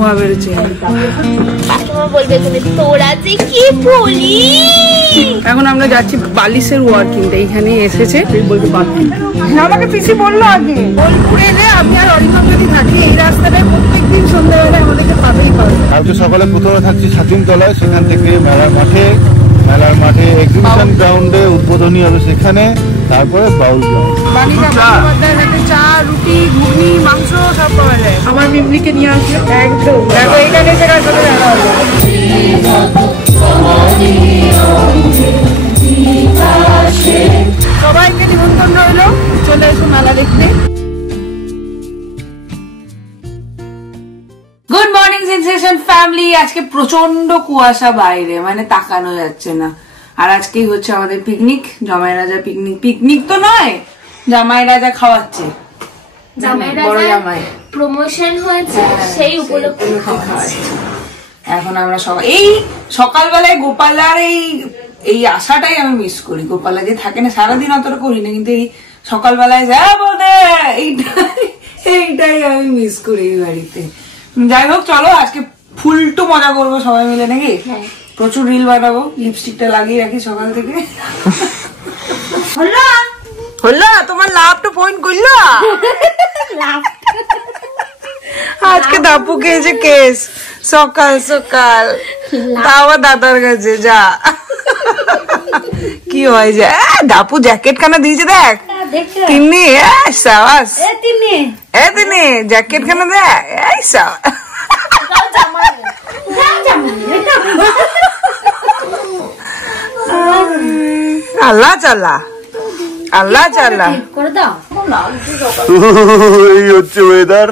ধোঁয়া বেরোচ্ছে। এখন আমরা যাচ্ছি বালিশের ওয়ার্কিং, এইখানে এসেছে। আমাকে পিসি বললো আগে বোলপুরে এলে আপনি আর অরিমা যদি থাকে এই রাস্তাটায় প্রত্যেকদিন সন্ধ্যাবেলায় আমাদেরকে পাবেই পাবে। কালকে সকালে প্রথমে থাকছি ছাতিমতলায়, সেখান থেকে মেলার মাঠে এক্সিবিশন গ্রাউন্ডে উদ্বোধনী হবে সেখানে, তারপরে বাউল চা, রুটি, ঘুগনি, মাংস সব পাওয়া যায়। আমার মিমলিকে নিয়ে আসবে একদম। দেখো এইখানে সেখানে চলে যাওয়া হবে। সবাইকে নিমন্ত্রণ রইল, চলে এসো মেলা দেখতে। Good morning sensation family. আজকে প্রচন্ড কুয়াশা বাইরে, মানে তাকানো যাচ্ছে না। আর আজকেই হচ্ছে আমাদের পিকনিক, জামাই রাজা পিকনিক। পিকনিক তো নয়, জামাই রাজা খাওয়াচ্ছে। বড় জামাই প্রমোশন হয়েছে, সেই উপলক্ষে খাওয়াচ্ছে। এখন আমরা সবাই এই সকালবেলায় গোপালার এই আশাটাই আমি মিস করি। গোপালা যে থাকে না, সারাদিন অতটা করি না, কিন্তু এই সকালবেলায় যাবো এইটাই আমি মিস করি এই বাড়িতে। যাই হোক, চলো আজকে ফুলটু মজা করবো সবাই মিলে, নাকি? প্রচুর রিল বানাবো, লিপস্টিকটা লাগিয়ে রাখি সকাল থেকে। হলো তোমার লাভটা পয়েন্ট করলো। আজকে দাপু খেয়েছে কেস সকাল সকাল, তাও দাদার কাছে। যা কি হয় যে দাপু জ্যাকেট খানা দিয়েছে, দেখ তিন্নি। সাবাস তিন্নি, জ্যাকেট খানা দেখ। আল্লাহ চাল্লা, আল্লাহ চাল্লা। এই হচ্ছে ওয়েদার।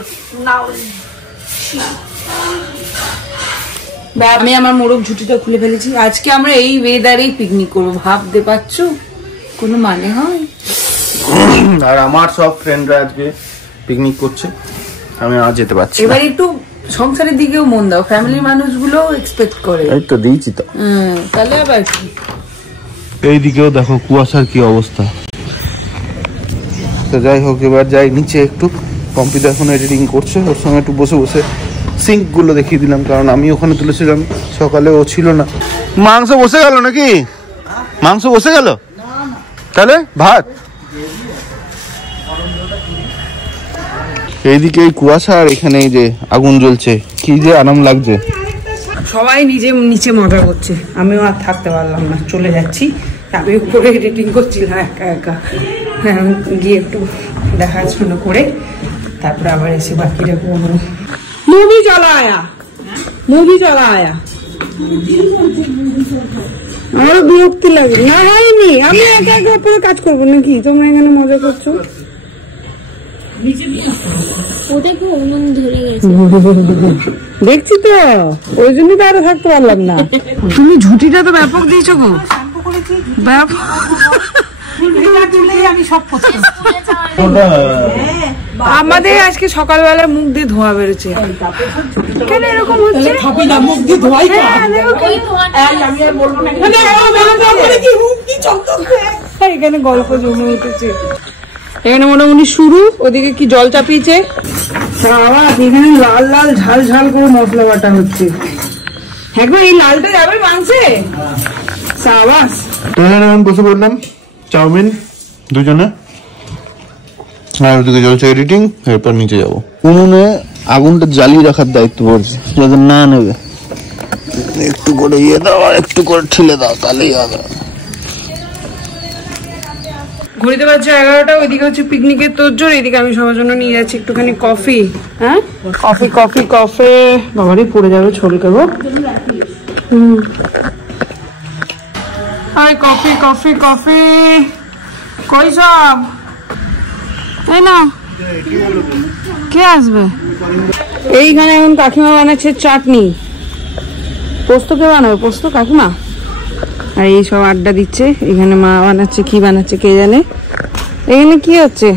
আমি আমার মোরগ ঝুটিটা খুলে ফেলেছি। আজকে আমরা এই ওয়েদারেই পিকনিক করবো, ভাবতে পারছো? কোনো মানে হয়? আর আমার সব ফ্রেন্ডরা আজকে পিকনিক করছে, আমি আজ যেতে পারছি। এবার একটু সংসারের দিকেও মন দাও, ফ্যামিলির মানুষগুলো এক্সপেক্ট করে। এই তো দিয়েছি তো। তাহলে আবার কি? এইদিকেও দেখো কুয়াশার কি অবস্থা। তো যাই হোক, এবার যাই নিচে একটু। কম্পিউটার এখন এডিটিং করছে, ওর সঙ্গে একটু বসে বসে সিঙ্ক গুলো দেখিয়ে দিলাম, কারণ আমি ওখানে তুলেছিলাম সকালে, ও ছিল না। মাংস বসে গেল নাকি? মাংস বসে গেল, তাহলে ভাত। এইদিকে এই কুয়াশা আর এখানে এই যে আগুন জ্বলছে, কি যে আরাম লাগছে। সবাই নিচে মজা করছে, আমিও আর থাকতে পারলাম না, চলে যাচ্ছি। আমি উপরে এডিটিং করছিলাম একা একা। গিয়ে একটু দেখাশোনা করে তারপরে আবার এসে বাকিটা করবো। মুভি চলা আয়া, আমারও বিরক্তি লাগে। না হয়নি, আমি একা একা উপরে কাজ করবো নাকি? তোমরা এখানে মজা করছো। দেখছি তো, ওই জন্যই তো আরো থাকতে পারলাম না। তুমি ঝুটিটা তো ব্যাপক দিয়েছো গো, ব্যাপক। আমাদের আজকে সকালবেলা মুখ দিয়ে ধোঁয়া বেরোচ্ছে। কেন এরকম হচ্ছে? এখানে গল্প জমে উঠেছে। এখানে মোটামুটি শুরু, ওদিকে কি জল চাপিয়েছে। এখানে লাল লাল ঝাল ঝাল করে মশলা বাটা হচ্ছে। একবার এই লালটা যাবে মাংসে। সাবাস। বসে পড়লাম, চাউমিন দুজনে, আর ওদিকে চলছে এডিটিং। এরপর নিচে যাবো। উনুনে আগুনটা জ্বালিয়ে রাখার দায়িত্ব পড়ছে, যাতে না নেবে। একটু করে ইয়ে দাও আর একটু করে ঠেলে দাও, তাহলেই হবে। ঘুরিতে পারছে 11টা, ওইদিকে হচ্ছে পিকনিকের তোরজোর। এদিকে আমি সবার জন্য নিয়ে যাচ্ছি একটুখানি কফি। হ্যাঁ, কফি বাবারই পড়ে যাবে, ছলকে গো। কফি কই সব? তাই না, কে আসবে? এইখানে এখন কাকিমা বানাচ্ছে চাটনি। পোস্ত কে বানাবে? পোস্ত কাকিমা। আর এই সব আড্ডা দিচ্ছে। এখানে মা বানাচ্ছে, কি বানাচ্ছে কে জানে। এখানে কি হচ্ছে?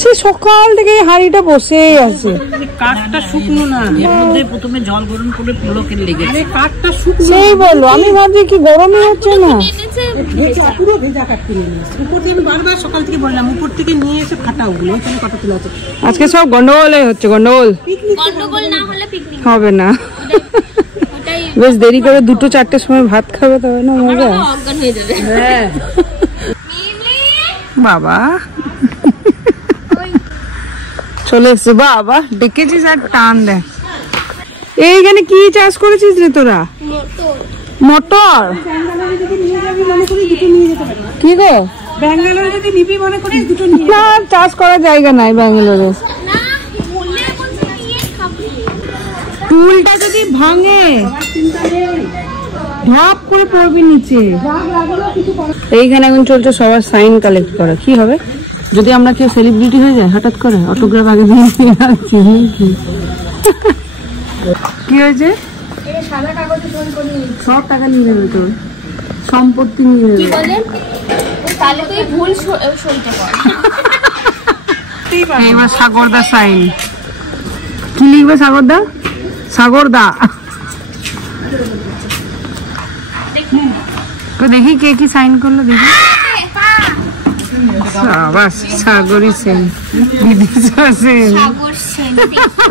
সে সকাল থেকে হাড়িটা বসেই আছে। কাঠটা শুকনো না, এর মধ্যে প্রথমে জল গরম করে পুলকের লেগেছে। কাঠটা শুকনো, সেই বললো। আমি ভাবছি কি গরমই হচ্ছে না। পুরো ভেজা কাঠ কিনে নিয়ে আসছে। উপর থেকে আমি বারবার সকাল থেকে বললাম উপর থেকে নিয়ে এসে ফাটা ওগুলো ওইখানে কত তুলে আছে। আজকে সব গন্ডগোলই হচ্ছে, গন্ডগোল গন্ডগোল না হলে পিকনিক হবে না। ওটাই বেশ দেরি করে 2-4টের সময় ভাত খাবে তবে না মজা। অজ্ঞান হয়ে যাবে। হ্যাঁ বাবা চলে এসছে বাবা, ডেকেছিস আর টান দেয়। এইখানে কি চাষ করেছিস রে তোরা? মটর। কি গো ব্যাঙ্গালোরে যদি নিবি মনে করি দুটো নিয়ে না, চাষ করার জায়গা নাই ব্যাঙ্গালোরে। না বললে এখন নিয়ে খাবি। টুলটা যদি ভাঙে ঢপ করে পড়বি নিচে। এইখানে এখন চলছে সবার সাইন কালেক্ট করা। কি হবে যদি আমরা কেউ সেলিব্রিটি হয়ে যায় হঠাৎ করে? অটোগ্রাফ আগে দিয়ে রাখছি। কি হয়েছে? সব টাকা নিয়ে নেবে তোর, সম্পত্তি নিয়ে নেবে। তাহলে তুই ভুল সইতে পার। এবার সাগরদা সাইন। কি লিখবে সাগরদা? সাগরদা। দেখি কে কি সাইন করলো দেখি। বাস সাগরই সেন, বিদিশা সেন। সাগর সেন।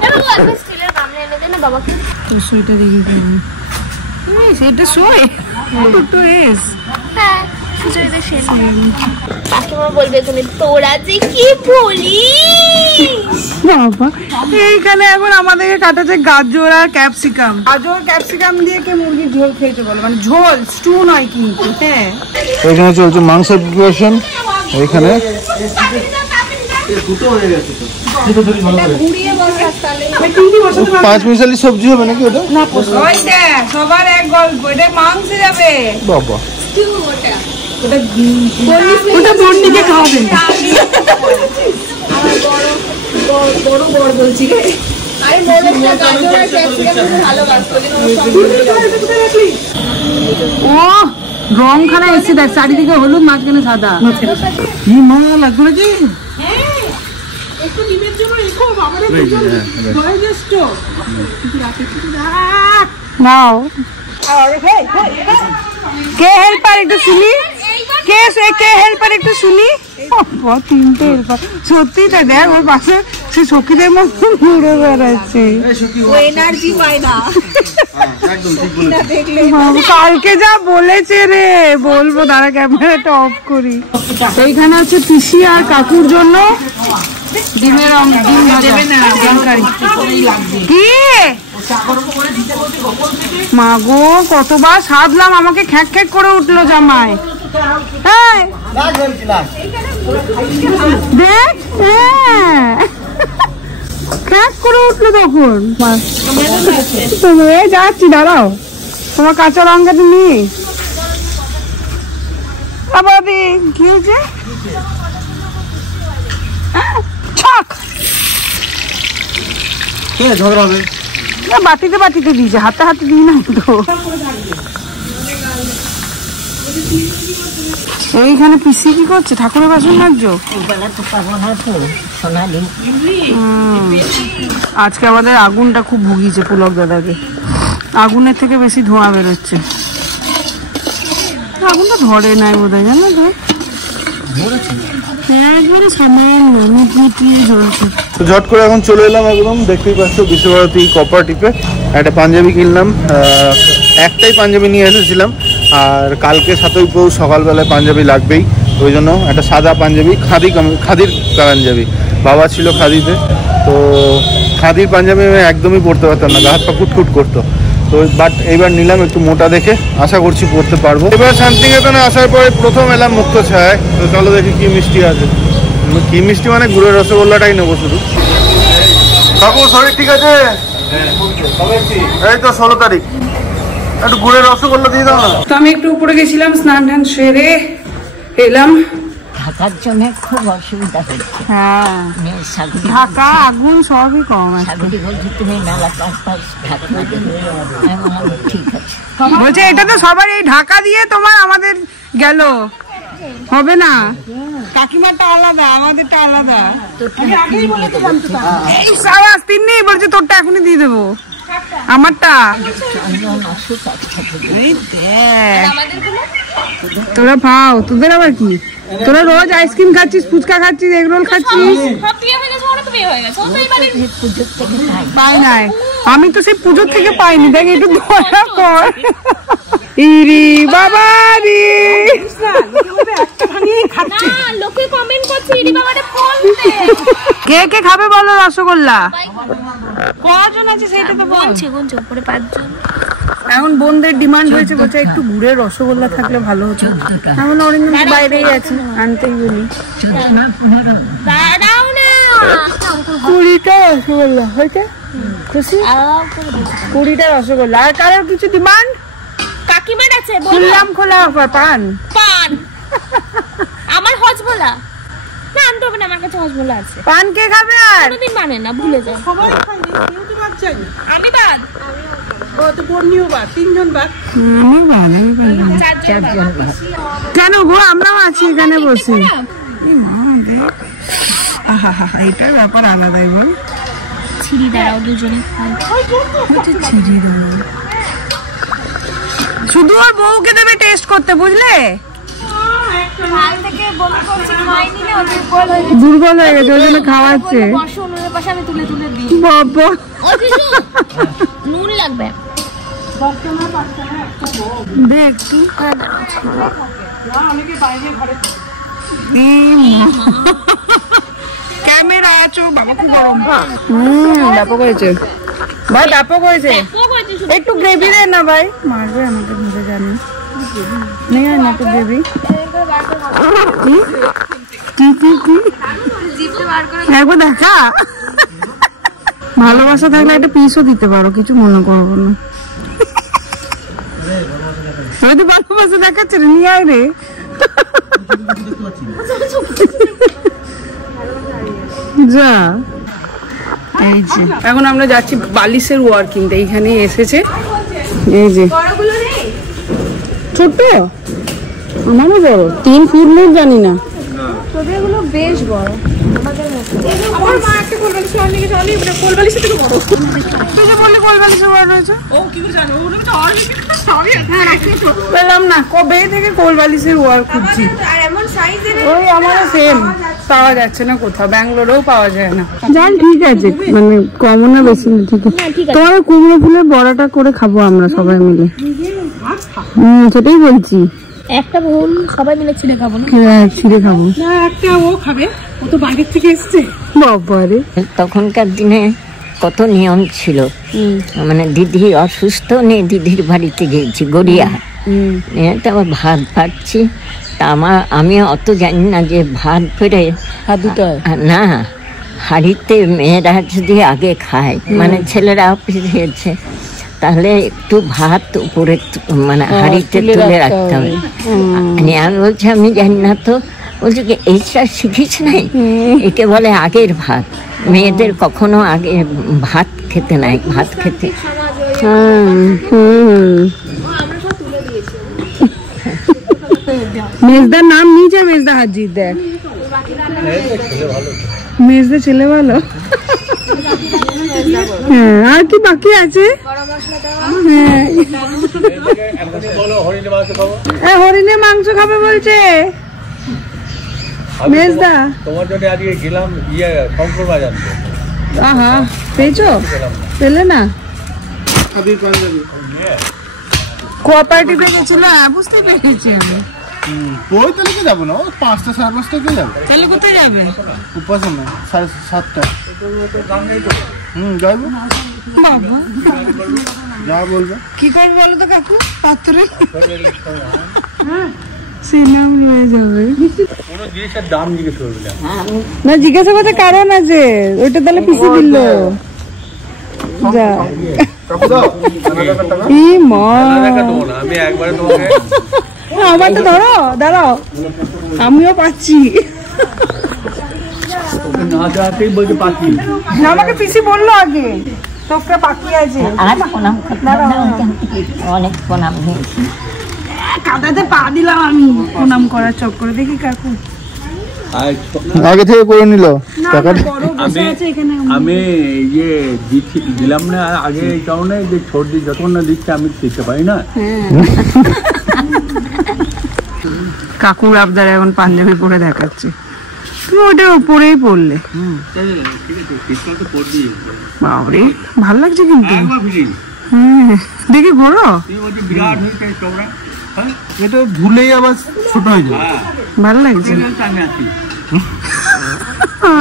একটা স্টিলের গামলা এনে দে না বাবাকে। তোর সইটা দেখে ফেলবো। সেটা সই দুটো এস। হ্যাঁ সুচরিতা সেন। কাকিমা বলবে তুমি তোরা যে কি বলিস। বাবা এইখানে এখন আমাদেরকে কাটাচ্ছে গাজর আর ক্যাপসিকাম। গাজর ক্যাপসিকাম দিয়ে কে মুরগির ঝোল খেয়েছে বলো? মানে ঝোল, স্টু নয় কিন্তু। হ্যাঁ এখানে চলছে মাংসের প্রিপারেশন। এখানে 5 মিশালি সবজি হবে নাকি ওটা? না ওই দেখ সবার এক গল্প, এটা মাংসে যাবে বাবা। ওটা বর্ণিকে খাওয়াবেন। বড় বড় বলছি রে। আরে বড়টা গাজর আর ক্যাপসিকাম ভালোবাসতো। ও রং খানা এসে দেখ, চারিদিকে হলুদ মাঝখানে সাদা। কি মজা লাগবে নাকি? একটু ডিমের জন্য রেখো বাবারে বয়োজ্যেষ্ঠ নাও কে হেল্পার একটু শুনি, কে হেল্পার একটু শুনি। তিনটে হেল্পার সত্যি তো দেখ ওর পাশে সে সখীদের মতো ঘুরে বেড়াচ্ছে। এনার্জি পায় না কালকে যা বলেছে রে, বলবো দাঁড়া ক্যামেরাটা অফ করি। এইখানে হচ্ছে পিসি আর কাকুর জন্য ডিমের ডিম দেবে না কি মা গো, কতবার সাধলাম, আমাকে খ্যাক খ্যাক করে উঠলো জামাই। দেখ খ্যাক করে উঠলো তখন। তুমি যাচ্ছি, দাঁড়াও তোমার কাঁচা লঙ্কাটা নিয়ে। আবার কি হয়েছে? ঝগড়া হবে বাটিতে বাটিতে দিয়েছে, হাতে হাতে দিই না তো। এইখানে পিসি কি করছে? ঠাকুরের বাসন মাজছো? আজকে আমাদের আগুনটা খুব ভুগিয়েছে পুলক দাদাকে। আগুনের থেকে বেশি ধোঁয়া বেরোচ্ছে। আগুনটা ধরে নাই বোধ হয়, জানো তো? একবারে সামান্য মিটমিটিয়ে জ্বলছে। ঝট করে এখন চলে এলাম, একদম দেখতেই পাচ্ছ বিশ্বভারতী কোঅপারেটিভে। একটা পাঞ্জাবি কিনলাম, একটাই পাঞ্জাবি নিয়ে এসেছিলাম। আর কালকে 7ই পৌষ সকালবেলায় পাঞ্জাবি লাগবেই, ওই জন্য একটা সাদা পাঞ্জাবি, খাদির পাঞ্জাবি। বাবা ছিল খাদিতে, তো খাদির পাঞ্জাবি আমি একদমই পরতে পারতাম না, গা হাত পা কুটকুট করতো। তো বাট এইবার নিলাম একটু মোটা দেখে, আশা করছি পড়তে পারবো। এবার শান্তিনিকেতনে আসার পরে প্রথম এলাম মুক্ত ছায়। তো চলো দেখি কি মিষ্টি আছে। কি মিষ্টি মানে গুড়ের রসগোল্লাটাই নেবো শুধু। কাকু শরীর ঠিক আছে? এই তো 16 তারিখ, একটু গুড়ের রসগোল্লা দিয়ে দাও না। তো আমি একটু উপরে গেছিলাম, স্নান টান সেরে এলাম। ঢাকার জন্য খুব অসুবিধা হচ্ছে। হ্যাঁ ঢাকা আগুন সবই কম আছে। সাগরী বলছি তুমি মেলা চাষবাস ঢাকা ঠিক আছে। বলছে এটা তো সবার এই ঢাকা দিয়ে তোমার আমাদের গেল হবে না, কাকিমারটা আলাদা আমাদেরটা আলাদা। এই সাবাস তিন্নি বলছে তোরটা এখনই দিয়ে দেবো। আমারটা তোরা পাও, তোদের আবার কি? তোরা রোজ আইসক্রিম খাচ্ছিস, ফুচকা খাচ্ছিস, এগরোল খাচ্ছিস। পাই নাই, আমি তো সেই পুজোর থেকে পাইনি। দেখ একটু দয়া কর। ইরি বাবা রে, কে কে খাবে বলো রসগোল্লা? কজন আছে সেটা তো বলছি। এখন বোনদের ডিমান্ড হয়েছে, বলছে একটু গুড়ের রসগোল্লা থাকলে ভালো হতো। এখন অরিন্দম বাইরেই আছে, আনতেই বলি। 20টা রসগোল্লা হয়েছে, খুশি? 20টা রসগোল্লা। আর কারোর কিছু ডিমান্ড? কাকিমার আছে, খুললাম খোলা অফার। পান আমার হজমোলা না আনতে হবে না, আমার কাছে হজমোলা আছে। পান কে খাবে? আর কোনদিন মানে না, ভুলে যায়। সবাই খাই, কেউ তো বাদ যায়নি। আমি বাদ, ও তো বর্ণিও বাদ, 3 জন বাদ। কেন গো, আমরাও আছি এখানে বসে। এটার ব্যাপার আলাদাই বল। ছিড়ি দাঁড়াও, দুজনে খাই। ছিড়ি দাঁড়াও, শুধু ওর বউকে দেবে টেস্ট করতে, বুঝলে? দুর্বল হয়ে গেছে, ওই জন্য খাওয়াচ্ছে। বাবা নুন লাগবে, দেখ ক্যামেরা আছো বাবা, খুব গরম। ব্যাপক হয়েছে ভাই, ব্যাপক হয়েছে। একটু গ্রেভি দে না ভাই, মারবে আমাকে, ভেবে জানি নেই না একটু গ্রেভি। একবার দেখা, ভালোবাসা থাকলে একটা পিসও দিতে পারো, কিছু মনে করবো না। হয়তো ভালোবাসা দেখাচ্ছে রে, নিয়ে আয় রে। যা, এই যে এখন আমরা যাচ্ছি বালিশের ওয়ার্কিং, এইখানে এসেছে। এই যে ছোট, আমারও বড়, 3 ফুট মুখ জানি না। তোদেরগুলো বেশ বড়। আমার মা একটা কোলবালিশ আনিয়ে গেছে, অনেক কোলবালিশ থেকে বড়। তুই যে বললি কোলবালিশের ওয়ার্ড রয়েছে, ও কি করে জানো? ওগুলো তো অনেক সবই আছে। হ্যাঁ রাখি তো। পেলাম না, কবে থেকে কোলবালিশের ওয়ার্ড খুঁজছি। আর এমন সাইজের ওই আমারও সেম, পাওয়া যাচ্ছে না কোথাও, ব্যাঙ্গালোরেও পাওয়া যায় না। জান ঠিক আছে, মানে কমও না বেশি না, ঠিক আছে। তোমার কুমড়ো ফুলের বড়াটা করে খাবো আমরা সবাই মিলে। সেটাই বলছি, একটা ভুল সবাই মিলে ছিঁড়ে খাবো না। হ্যাঁ ছিঁড়ে খাবো না, একটা ও খাবে, ও তো বাইরে থেকে এসেছে। বাবারে, তখনকার দিনে কত নিয়ম ছিল। মানে দিদি অসুস্থ নিয়ে দিদির বাড়িতে গিয়েছি গড়িয়া, তো আবার ভাত পাচ্ছি। তা আমি অত জানি না যে ভাত করে না, হাঁড়িতে মেয়েরা যদি আগে খায়, মানে ছেলেরা অফিসে গিয়েছে, তাহলে একটু ভাত উপরে মানে হাঁড়িতে তুলে রাখতে হবে। আমি বলছি আমি জানি না, তো বলছি কি এইটা শিখিস নাই, একে বলে আগের ভাত। মেয়েদের কখনো আগে ভাত খেতে নাই, ভাত খেতে। মেজদার নাম নিচে, মেজদা হাজির। দেখ মেজদা ছেলে ভালো। হ্যাঁ, আর কি বাকি আছে? হ্যাঁ, হরিণের মাংস খাবে বলছে মেজদা। তোমার জন্য আজকে গেলাম শঙ্কর বাজার। আহা, পেয়েছো? পেলে না? কোঅপারেটিভে গেছিল, হ্যাঁ বুঝতে পেরেছি আমি। ওই তাহলে যাবো না, 5টা 5:30 যাবে। তাহলে কোথায় যাবে? উপাসনা 7:30। যাইবো বাবা, যা বলবে। কি করবো বলো তো কাকু, পাত্রে সিনাম রয়ে যাবে। কোনো জিনিসের দাম জিজ্ঞেস করবি না, জিজ্ঞাসা করতে কারণ আছে, ওইটা তাহলে পিসি দিল। যা ই মা, আমি একবারে তোমাকে আমারটা ধরো, দাঁড়াও আমিও পাচ্ছি। না যাতেই বলতে পাচ্ছি। আমাকে পিসি বললো আগে তোকে বাকি আছে। আর প্রণাম অনেক প্রণাম হয়েছি। কাদাতে পা দিলাম আমি প্রণাম করার চক্করে। দেখি কাকু আগে থেকে করে নিল টাকা। আমি ইয়ে দিলাম না আগে এই কারণে যে সর্দি যখন না দিচ্ছে আমি দিতে পারি না। কাকুর আবদার এখন পাঞ্জাবি পরে দেখাচ্ছে, তুমি ওটা পরেই পড়লে। বাবরে ভাল লাগছে কিন্তু। দেখি ঘোরো, বিরাট হয়েছে চওড়া। এটা ধুলেই আবার ছোট হয়ে যাবে। ভাল লাগছে। আমি আছি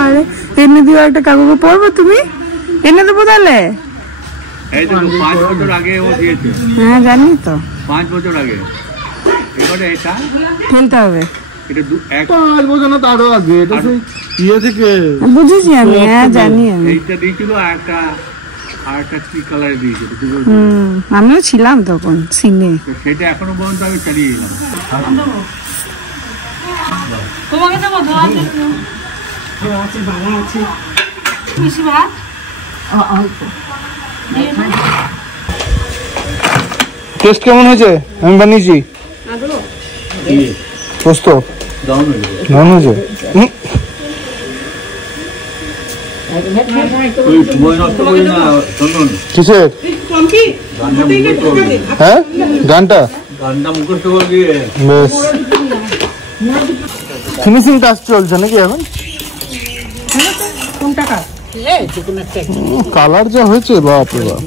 আরে এনে দিও একটা কাকুকে পরবে, তুমি এনে দেবো তাহলে। এই তো 5 বছর আগে ও দিয়েছে। হ্যাঁ জানি তো, 5 বছর আগে। এবারে এটা ফেলতে হবে। এটা 5 বছর না তারও আগে, এটা সেই ইয়ে থেকে। বুঝেছি আমি, হ্যাঁ জানি আমি। এইটা দিয়েছিল আর একটা কি কালারে দিয়েছিল, আমিও ছিলাম তখন সিনে। সেটা এখনো পর্যন্ত আমি চালিয়ে এলাম। তোমাকে দেবো টেস্ট কেমন হয়েছে? আমি বানিয়েছি পোস্ত, দারুণ হয়েছে। কিসের? হ্যাঁ গানটা বেশ ফিনিশিং কাজ চলছে নাকি এখন? কালার যা হয়েছে বাপরে বাপ।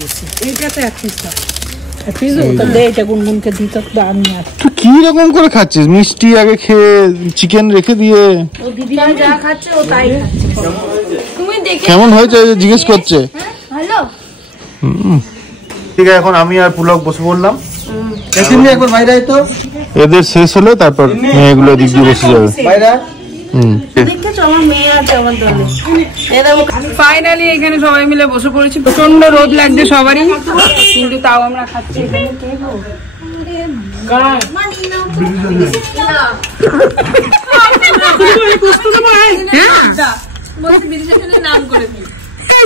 তুই কি রকম করে খাচ্ছিস? মিষ্টি আগে খেয়ে চিকেন রেখে দিয়ে কেমন হয়েছে জিজ্ঞেস করছে। ঠিক আছে, এখন আমি আর পুলক বসে পড়লাম। একবার বাইরে তো এদের শেষ হলে তারপর মেয়েগুলো দিক দিয়ে বসে যাবে। ফাইনালি এখানে সবাই মিলে বসে পড়েছি। প্রচন্ড রোদ লাগছে সবারই, কিন্তু তাও আমরা খাচ্ছি।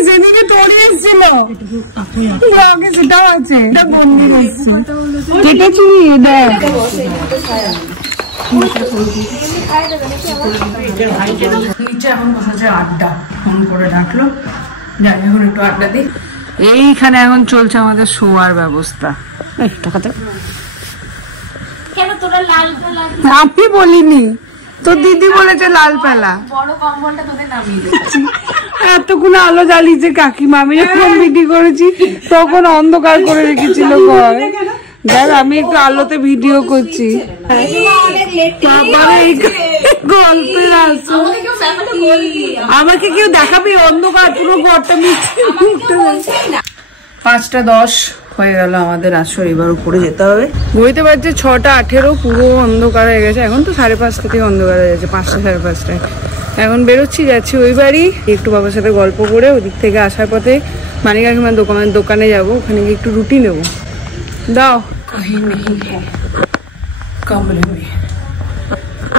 যেদিকে তোরে এসেছিল সেটাও আছে, কেটেছি দেখ। নিচে এখন বসেছে আড্ডা, ফোন করে ডাকলো, যাই এখন একটু আড্ডা দিই। এইখানে এখন চলছে আমাদের শোয়ার ব্যবস্থা। আপনি বলিনি, তোর দিদি বলেছে লাল পেলা। এতক্ষণ আলো জ্বালিয়েছে কাকিমা, আমি যখন ভিডিও করেছি তখন অন্ধকার করে রেখেছিল ঘর। দেখ আমি একটু আলোতে ভিডিও করছি। আমাকে কেউ দেখাবি? অন্ধকার পুরো ঘরটা মিশে। 5:10 হয়ে গেল আমাদের আসর, এবার উপরে যেতে হবে। ঘুরতে পারছে 6:18, পুরো অন্ধকার হয়ে গেছে। এখন তো 5:30 থেকে অন্ধকার হয়ে গেছে, 5টা 5:30টায়। এখন বেরোচ্ছি, যাচ্ছি ওই বাড়ি, একটু বাবার সাথে গল্প করে ওদিক থেকে আসার পথে মানিক কাকিমার দোকানে যাবো, ওখানে গিয়ে একটু রুটি নেবো। দাও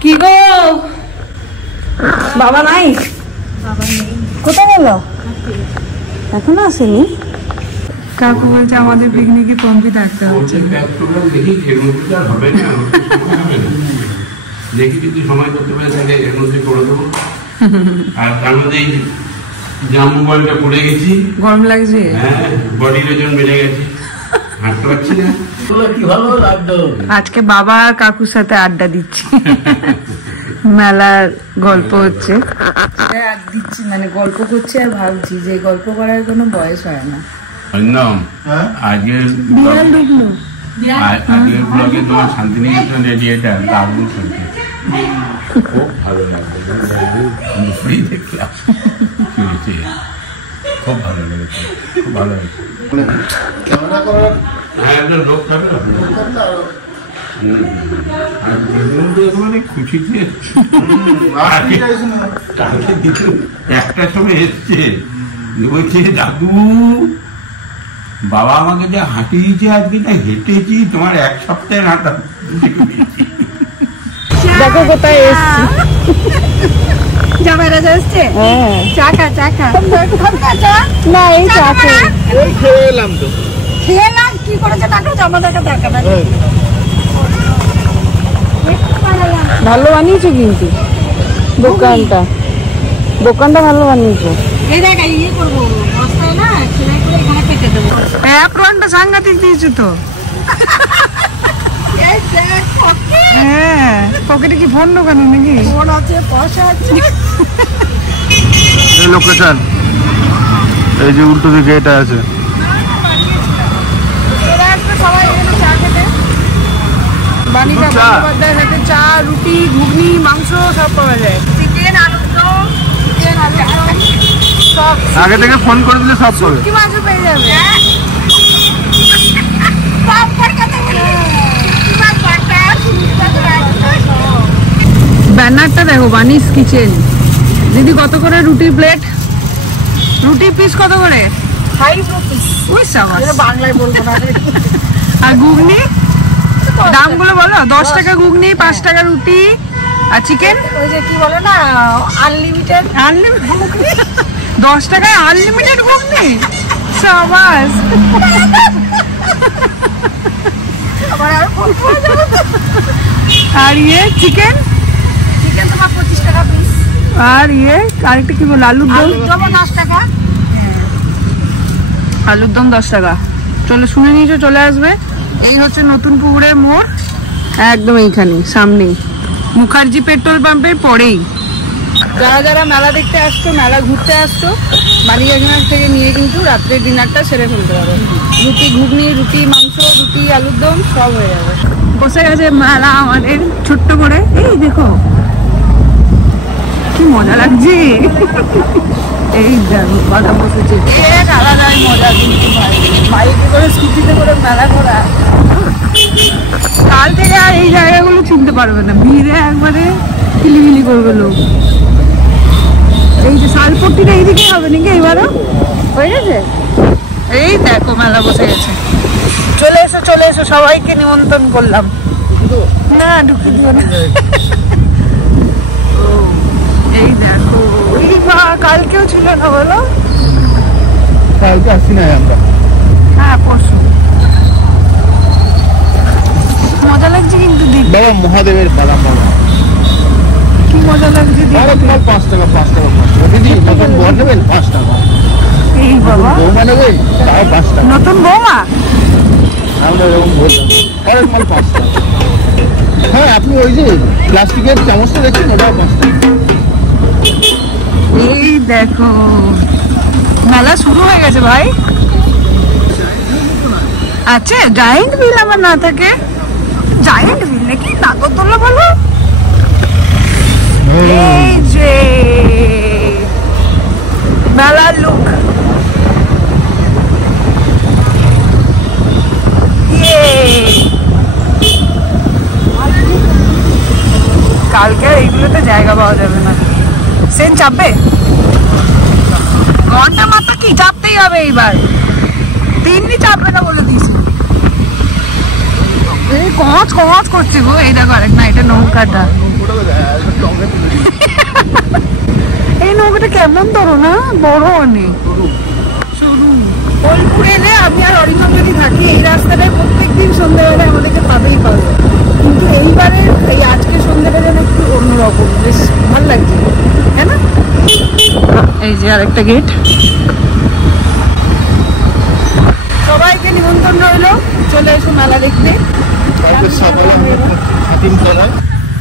কি গো, বাবা নাই? কোথায় গেল? এখনো আসেনি? কাকু বলছে আমাদের পিকনিকে পম্পি থাকতে হচ্ছে। দেখি যদি সময় করতে পারে তাহলে এর মধ্যে করে দেবো। আর তার মধ্যে জাম মোবাইলটা পড়ে গেছি, গরম লাগছে, হ্যাঁ বডির ওজন বেড়ে গেছে, হাঁটতে পারছি না। আজকে বাবা আর কাকুর সাথে আড্ডা দিচ্ছি, মেলার গল্প হচ্ছে দিচ্ছি, মানে গল্প করছি আর ভাবছি যে গল্প করার কোনো বয়স হয় না। আজকের ব্লগে তোমার শান্তিনিকেতন রেডিয়েটা দারুণ শুনছে, খুব ভালো লাগবে, দেখলাম খুব ভালো লেগেছে, খুব ভালো হয়েছে। হ্যাঁ একজন লোক থাকবে খুশিতে কালকে কিছু একটা সময় এসছে, বলছে দাদু বাবা আমাকে যা হাঁটিয়েছে আজকে যা হেঁটেছি তোমার 1 সপ্তাহের হাঁটা। দেখো কোথায় এসছি, জামাইরা যাচ্ছে চাকা না এই চাকা খেলাম তো, খেলাম কি করেছে টাকা জমা টাকা ভালো বানিয়েছে কিন্তু। দোকানটা ভালো বানিয়েছে। এই দেখ ইয়ে করবো বস্তায় না সেলাই করে এখানে কেটে দেবো। অ্যাপ্রনটা সাংঘাতিক দিয়েছে তো। হ্যাঁ পকেটে কি ফোন দোকানে নাকি? ফোন আছে, পয়সা আছে। এই লোকেশন, এই যে উল্টো দিকে এটা আছে। সবাই চা খেতে, বাণিকা বন্দ্যোপাধ্যায়ের হাতে চা, রুটি, ঘুগনি, মাংস সব পাওয়া যায়। চিকেন, আলুর দম, সব আগে থেকে ফোন করে দিলে সব পাবে। কি মাংস পেয়ে যাবে। ব্যানারটা দেখো, বানিস কিচেন। দিদি কত করে রুটির প্লেট? রুটির পিস কত করে? 5 rupees। ওই সাবাস, বাংলায় বলবো না। আর ঘুগনি দামগুলো বলো। 10 টাকা ঘুগনি, 5 টাকা রুটি, আর চিকেন ওই যে কি বলে না আনলিমিটেড। 10 টাকায় আনলিমিটেড ঘুগনি, সাবাস। আর ইয়ে চিকেন তোমার 25 টাকা পিস। আর ইয়ে আরেকটা কি বল, আলুর দম? 10 টাকা। আলুর দম 10 টাকা। চলে শুনে নিয়েছো, চলে আসবে। এই হচ্ছে নতুন পুকুরের মোড়, একদম এইখানে সামনেই, মুখার্জি পেট্রোল পাম্পের পরেই। যারা যারা মেলা দেখতে আসছো, মেলা ঘুরতে আসছো, বালিয়াঘাট থেকে নিয়ে কিন্তু রাত্রের ডিনারটা সেরে ফেলতে পারো। রুটি ঘুগনি, রুটি মাংস, রুটি আলুর দম সব হয়ে যাবে। বসে গেছে মেলা আমাদের ছোট্ট করে। এই দেখো কি মজা লাগছে। এই দেখো বাদাম বসেছে, এক আলাদাই মজা কিন্তু বাইকে করে স্কুটিতে করে মেলা ঘোরা। কাল থেকে আর এই জায়গাগুলো চিনতে পারবে না, ভিড়ে একবারে কিলিবিলি করবে লোক। এই যে শালপট্টিটা এইদিকে হবে নাকি এবারও হয়ে গেছে। এই দেখো মেলা বসে গেছে। চলে এসো চলে এসো, সবাইকে নিমন্ত্রণ করলাম। না ঢুকে দিও না। এই দেখো, এই কালকেও ছিল না বলো? কালকে আসছি না আমরা। হ্যাঁ পরশু। মজা লাগছে কিন্তু দেখতে। বাবা মহাদেবের বাদাম বাবা, কি মজা লাগছে আরে দেখতে। তোমার 5 টাকা 5 টাকা 5 টাকা দিদি, নতুন বর নেবেন 5 টাকা। এই বাবা, বৌমা নেবেন তাও 5 টাকা। নতুন বৌমা? আমরা এরকম বললাম, আরে মাল 5 টাকা। হ্যাঁ আপনি ওই যে প্লাস্টিকের চামচটা দেখছেন, ওটাও 5 টাকা। এই দেখো মেলা শুরু হয়ে গেছে ভাই। আচ্ছা জায়েন্ট বিল আমার না থাকে, জায়েন্ট বিল নাকি নাগরদোলা বলো। এই যে মেলার লুক, কালকে এইগুলোতে জায়গা পাওয়া যাবে না। সেন চাপবে ঘন্টা মাত্র, কি চাপতেই হবে এইবার। তিনটি চাপবে না বলে দিয়েছে। এই কচ কচ করছে গো। এই দেখো আরেক, না এটা নৌকাটা। এই নৌকাটা কেমন ধরো না, বড় অনেক সরু। বোলপুর এলে আমি আর অরিন্দম যদি থাকি, এই রাস্তাটায় প্রত্যেকদিন সন্ধ্যাবেলায় আমাদেরকে পাবেই পাবে। কিন্তু এইবারে এই আজকে সন্ধ্যাটা যেন একটু অন্যরকম, বেশ ভালো লাগছে, তাই না? এই যে আরেকটা গেট। সবাইকে নিমন্ত্রণ রইলো, চলে এসো মেলা দেখতে।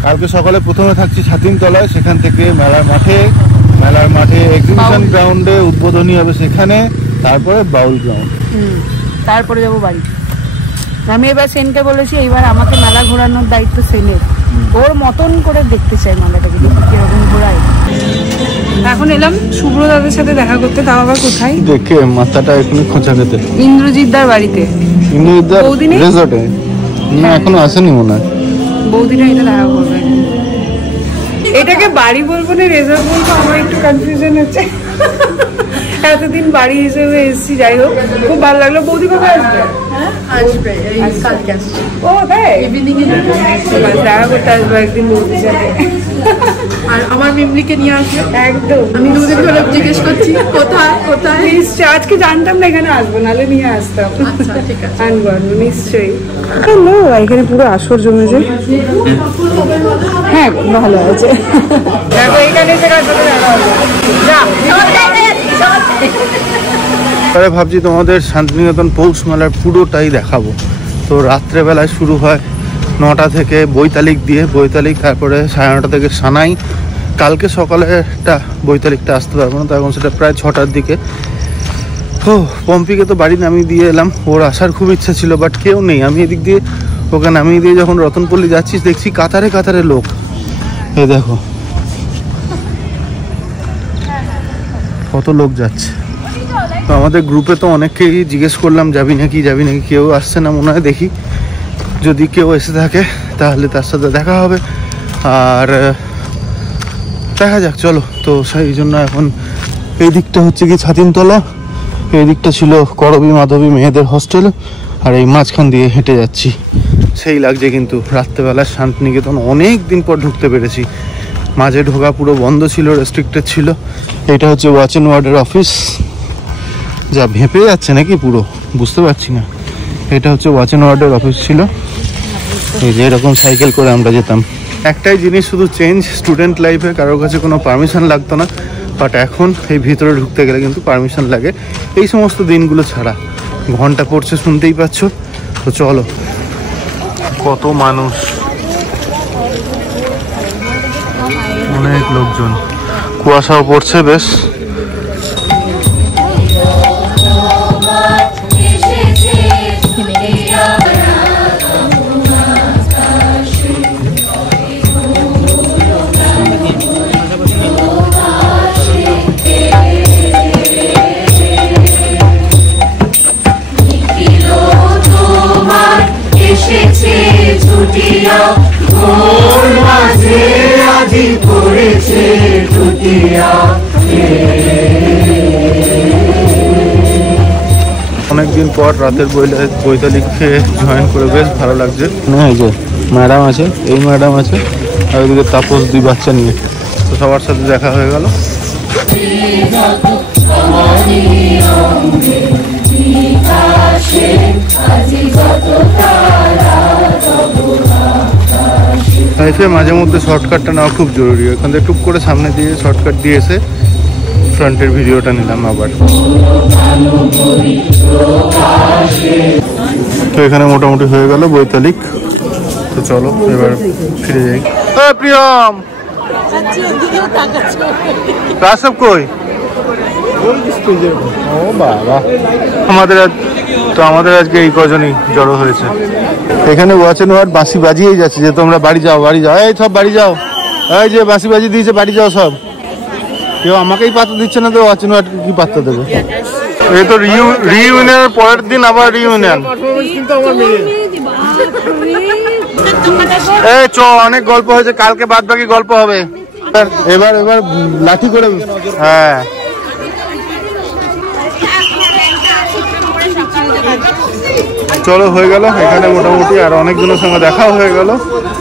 কালকে সকালে প্রথমে থাকছি ছাতিমতলায়, সেখান থেকে মেলার মাঠে এক্সিবিশন গ্রাউন্ডে উদ্বোধনী হবে সেখানে, তারপরে বাউল গ্রাউন্ড, তারপরে যাবো বাড়ি। আমি এবার সেনকে বলেছি এইবার আমাকে মেলা ঘোরানোর দায়িত্ব সেনের। ওর মতন করে দেখতে চাই মেলাটাকে, কিরকম ঘোরায়। এখন এলাম শুভ্র দাদার সাথে দেখা করতে, তাও আবার কোথায়? দেখে মাথাটা এখনই খোঁচা খেতে। ইন্দ্রজিৎদার বাড়িতে, ইন্দ্রজিৎদার বৌদিনে? রিসর্টে। না এখনো আসেনি মনে হয়। বৌদিরা এটা দেখা করবে। এটাকে বাড়ি বলবো না রেজর্ট বলবো, আমার একটু কনফিউশন হচ্ছে। এতদিন বাড়ি হিসেবে এসেছি, যাই হোক খুব ভালো লাগলো। বৌদি কবে আসবে? আসবে এই কালকে আসছে। ও তাই ইভিনিং এ দেখা করতে আসবো একদিন বৌদির সাথে। আর আমার মিমলিকে নিয়ে আসবে একদম, আমি দুদিন ধরে জিজ্ঞেস করছি কোথায় কোথায়। নিশ্চয়, আজকে জানতাম না এখানে আসবো, নাহলে নিয়ে আসতাম। আচ্ছা ঠিক আছে। আনবো আনবো নিশ্চয়ই। এখানে পুরো আসর জমেছে। হ্যাঁ ভালো আছে। দেখো এখানে এসে কার সাথে দেখা হবে। তাহলে ভাবছি তোমাদের শান্তিনিকেতন পৌষ মেলার পুরোটাই দেখাবো। তো রাত্রেবেলায় শুরু হয় 9টা থেকে বৈতালিক দিয়ে, বৈতালিক তারপরে 9:30 থেকে সানাই। কালকে সকালেটা বৈতালিকটা আসতে পারবো না, তো এখন সেটা প্রায় 6টার দিকে। ও পম্পিকে তো বাড়ি নামিয়ে দিয়ে এলাম, ওর আসার খুব ইচ্ছা ছিল বাট কেউ নেই। আমি এদিক দিয়ে ওকে নামিয়ে দিয়ে যখন রতনপল্লী যাচ্ছি দেখছি কাতারে কাতারে লোক। এই দেখো কত লোক যাচ্ছে। তো আমাদের গ্রুপে তো অনেককেই জিজ্ঞেস করলাম যাবি নাকি, কেউ আসছে না মনে হয়। দেখি যদি কেউ এসে থাকে তাহলে তার সাথে দেখা হবে, আর দেখা যাক চলো। তো সেই জন্য এখন এই দিকটা হচ্ছে কি ছাতিমতলা, এই দিকটা ছিল করবী মাধবী মেয়েদের হস্টেল, আর এই মাঝখান দিয়ে হেঁটে যাচ্ছি। সেই লাগছে কিন্তু রাত্রেবেলা শান্তিনিকেতন অনেক দিন পর ঢুকতে পেরেছি। মাঝে ঢোকা পুরো বন্ধ ছিল, রেস্ট্রিক্টেড ছিল। এটা হচ্ছে ওয়াচ অ্যান্ড ওয়ার্ডের অফিস। যা ভেঁপে যাচ্ছে নাকি পুরো বুঝতে পারছি না। এটা হচ্ছে ওয়াচ অ্যান্ড ওয়ার্ডের অফিস ছিল। এই যে এরকম সাইকেল করে আমরা যেতাম। একটাই জিনিস শুধু চেঞ্জ, স্টুডেন্ট লাইফে কারোর কাছে কোনো পারমিশন লাগতো না, বাট এখন এই ভিতরে ঢুকতে গেলে কিন্তু পারমিশন লাগে এই সমস্ত দিনগুলো ছাড়া। ঘন্টা পড়ছে শুনতেই পাচ্ছ। তো চলো, কত মানুষ, অনেক লোকজন, কুয়াশাও পড়ছে বেশ। অনেকদিন পর রাতের বৈতালিককে জয়েন করে বেশ ভালো লাগছে। এই যে ম্যাডাম আছে, এই ম্যাডাম আছে, আর ওইদিকে তাপস 2 বাচ্চা নিয়ে। তো সবার সাথে দেখা হয়ে গেল। লাইফে মাঝে মধ্যে শর্টকাটটা নেওয়া খুব জরুরি। ওখান থেকে টুক করে সামনে দিয়ে শর্টকাট দিয়ে এসে ফ্রন্টের ভিডিওটা নিলাম আবার। তো এখানে মোটামুটি হয়ে গেল বৈতালিক। তো চলো এবার ফিরে যাই। প্রিয়ম রাসব কই? ও বাবা, আমাদের আজকে এই কজনই জড়ো হয়েছে এখানে। ওয়াচ অ্যান্ড ওয়ার্ড বাঁশি বাজিয়েই যাচ্ছে যে তোমরা বাড়ি যাও, বাড়ি যাও, এই সব বাড়ি যাও। এই যে বাঁশি বাজিয়ে দিয়েছে, বাড়ি যাও সব। কেউ আমাকেই পাত্তা দিচ্ছে না, তো ওয়াচ অ্যান্ড ওয়ার্ড কি পাত্তা দেবে? এই তো রিইউনিয়নের পরের দিন আবার রিইউনিয়ন। এই চ, অনেক গল্প হয়েছে, কালকে বাদ বাকি গল্প হবে। এবার লাঠি করে, হ্যাঁ চলো হয়ে গেল। এখানে মোটামুটি আর অনেকজনের সঙ্গে দেখা হয়ে গেল।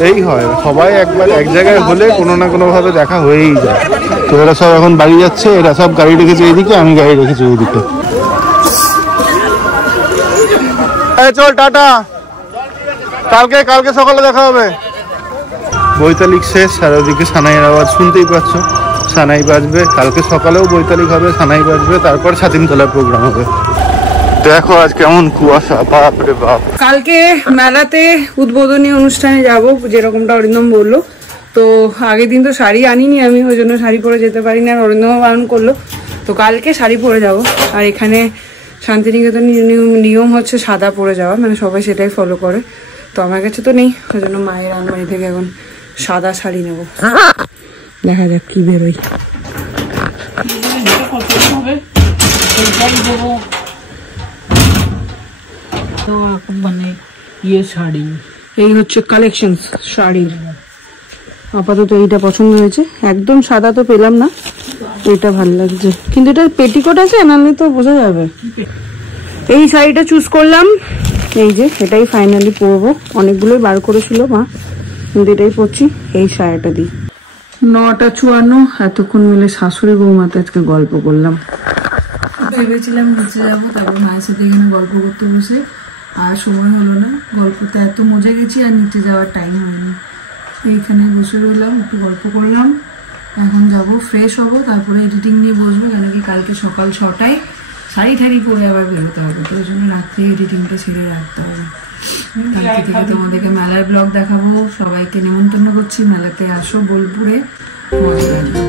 এই হয় সবাই একবার এক জায়গায় হলে কোনো না কোনো ভাবে দেখা হয়েই যায়। তো এরা সব এখন বাড়ি যাচ্ছে, এরা সব গাড়ি রেখেছে এইদিকে, আমি গাড়ি রেখেছি ওইদিকে। চল টাটা, কালকে সকালে দেখা হবে। বৈতালিক শেষ, আর ওদিকে সানাইয়ের আওয়াজ শুনতেই পাচ্ছ। সানাই বাজবে, কালকে সকালেও বৈতালিক হবে, সানাই বাজবে, তারপর ছাতিমতলার প্রোগ্রাম হবে। দেখো আজ কেমন কুয়াশা, বাপরে বাপ। কালকে মেলাতে উদ্বোধনী অনুষ্ঠানে যাব, যেরকমটা অরিন্দম বললো। তো আগের দিন তো শাড়ি আনিনি আমি, ওই জন্য শাড়ি পরে যেতে পারিনি, আর অরিন্দমও বারণ করলো। তো কালকে শাড়ি পরে যাব। আর এখানে শান্তিনিকেতন নিয়ম হচ্ছে সাদা পরে যাওয়া, মানে সবাই সেটাই ফলো করে। তো আমার কাছে তো নেই, ওই জন্য মায়ের আলমারি থেকে এখন সাদা শাড়ি নেব। দেখা যাক কি বেরোয়। মানে ইয়ে শাড়ি, এই হচ্ছে কালেকশন শাড়ির। আপাতত এইটা পছন্দ হয়েছে, একদম সাদা তো পেলাম না, এটা ভালো লাগছে, কিন্তু এটা পেটিকোট আছে, নাহলে তো বোঝা যাবে। এই শাড়িটা চুজ করলাম, এই যে এটাই ফাইনালি পরবো। অনেকগুলোই বার করেছিল মা, কিন্তু এটাই পরছি। এই শাড়িটা দিই 9:54। এতক্ষণ মিলে শাশুড়ি বৌমাতে আজকে গল্প করলাম। ভেবেছিলাম নিচে যাবো, তারপর মায়ের সাথে এখানে গল্প করতে বসে আর সময় হলো না। গল্পতে এত মজা গেছি আর নিচে যাওয়ার টাইম হয়নি। এইখানে বসে রইলাম, একটু গল্প করলাম। এখন যাব, ফ্রেশ হব, তারপরে এডিটিং নিয়ে বসবো, কেন কি কালকে সকাল 6টায় শাড়ি ঠাড়ি পরে আবার বেরোতে হবে, তো ওই জন্য রাত্রে এডিটিংটা ছেড়ে রাখতে হবে। কালকে থেকে তোমাদেরকে মেলার ব্লগ দেখাবো। সবাইকে নেমন্তন্ন করছি, মেলাতে আসো বোলপুরে, মজা লাগবে।